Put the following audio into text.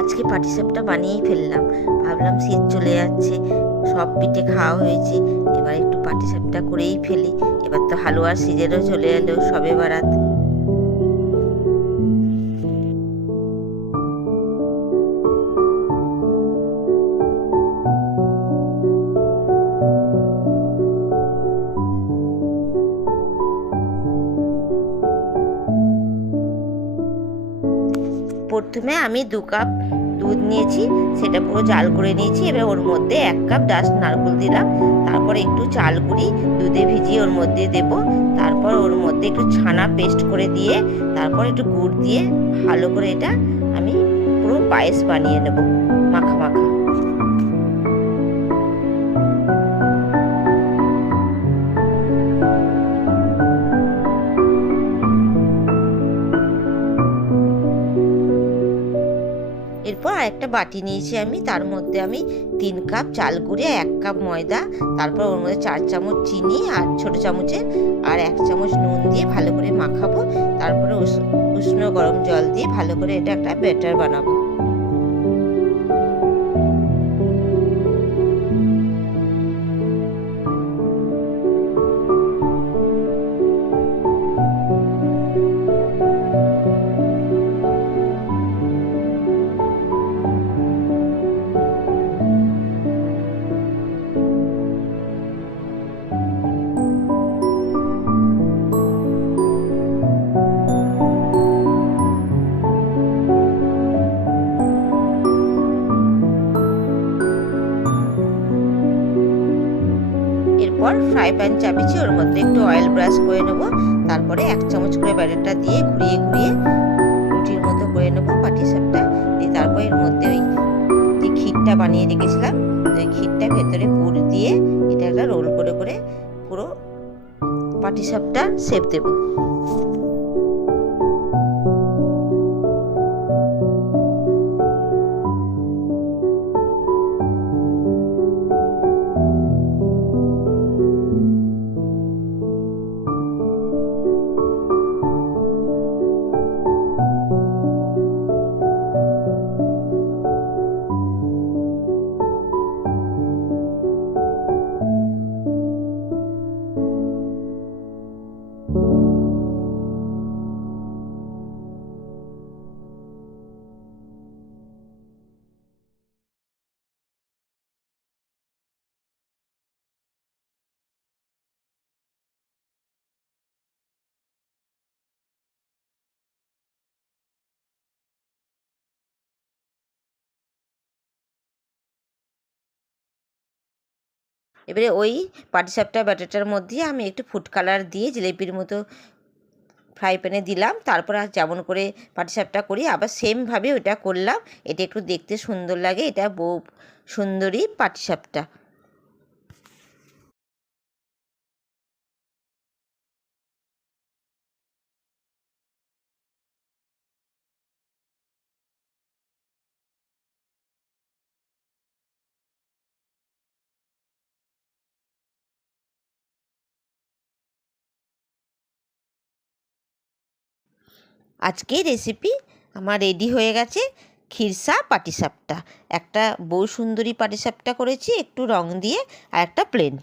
আজকে পাটিসাপটা বানিয়েই ফেললাম। ভাবলাম শীত চলে যাচ্ছে, সব পিঠে খাওয়া হয়েছে, এবার একটু পাটিসাপটা করেই ফেলি। এবার তো হালুয়ার সিজনও চলে এলো, সবে বারাত। প্রথমে আমি দু কাপ দুধ নিয়েছি, সেটা পুরো জাল করে নিয়েছি, এবার ওর মধ্যে এক কাপ ডাস্ট নারকল দিলাম। তারপর একটু চাল গুঁড়ি, দুধে ভিজিয়ে ওর মধ্যে দেব। তারপর ওর মধ্যে একটু ছানা পেস্ট করে দিয়ে, তারপর একটু গুড় দিয়ে ভালো করে এটা আমি পুরো পায়েস বানিয়ে নেব, মাখা মাখা। এরপর একটা বাটি নিয়েছি আমি, তার মধ্যে আমি তিন কাপ চাল গুঁড়ে, এক কাপ ময়দা, তারপর ওর মধ্যে চার চামচ চিনি আর ছোট চামচের আর এক চামচ নুন দিয়ে ভালো করে মাখাবো। তারপরে উষ্ণ গরম জল দিয়ে ভালো করে এটা একটা ব্যাটার বানাবো। এরপর ফ্রাই প্যান চাপিয়েছি ওর মধ্যে একটু অয়েল ব্রাশ করে নেব। তারপরে এক চামচ করে ব্যাটারটা দিয়ে ঘুরিয়ে ঘুরিয়ে রুটির মতো করে নেব পাটি সাপটা দিয়ে তারপর এর মধ্যে ওই যে ক্ষীরটা বানিয়ে রেখেছিলাম, ওই ক্ষীরটা ভেতরে পুর দিয়ে এটা একটা রোল করে করে পুরো পাটি সাপটা সেপ দেবো। এবারে ওই পাটিসাপটা ব্যাটারটার মধ্যে আমি একটু ফুড কালার দিয়ে জিলেপির মতো ফ্রাই প্যানে দিলাম, তারপর আর যেমন করে পাটিসাপটা করি, আবার সেমভাবে ওটা করলাম। এটা একটু দেখতে সুন্দর লাগে, এটা বউ সুন্দরী পাটিসাপটা আজকের রেসিপি আমার রেডি হয়ে গেছে খিরসা পাটিসাপটা একটা বউ সুন্দরী পাটিসাপটা করেছি, একটু রং দিয়ে আর একটা প্লেন